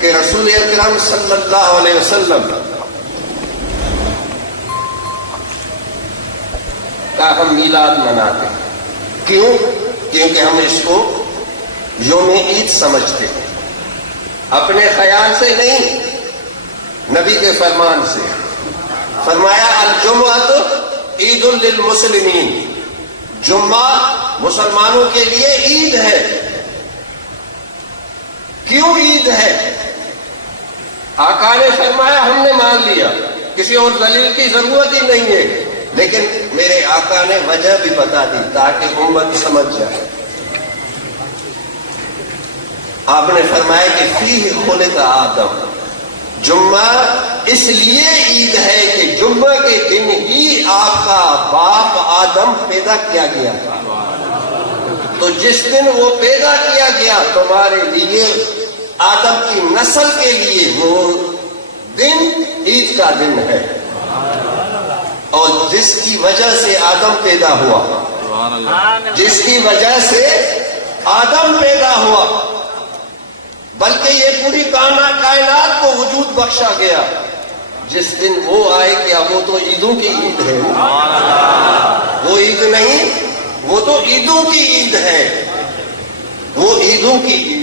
کہ رسول اکرم صلی اللہ علیہ وسلم کا ہم میلاد مناتے ہیں. کیوں؟ کیونکہ ہم اس کو یوم عید سمجھتے ہیں، اپنے خیال سے نہیں، نبی کے فرمان سے. فرمایا الجمعۃ عید للمسلمین، جمعہ مسلمانوں کے لیے عید ہے. کیوں عید ہے؟ آقا نے فرمایا ہم نے مان لیا، کسی اور دلیل کی ضرورت ہی نہیں ہے، لیکن میرے آقا نے وجہ بھی بتا دی تاکہ امت سمجھ جائے. آپ نے فرمایا کہ فیہ خلق آدم، جمعہ اس لیے عید ہے کہ جمعہ کے دن ہی آپ کا باپ آدم پیدا کیا گیا تھا. تو جس دن وہ پیدا کیا گیا تمہارے لیے، آدم کی نسل کے لیے وہ دن عید کا دن ہے. اور جس کی وجہ سے آدم پیدا ہوا، جس کی وجہ سے آدم پیدا ہوا، بلکہ یہ پوری کائنات کو وجود بخشا گیا، جس دن وہ آئے کیا وہ تو عیدوں کی عید ہے. وہ عید نہیں، وہ تو عیدوں کی عید ہے، وہ عیدوں کی عید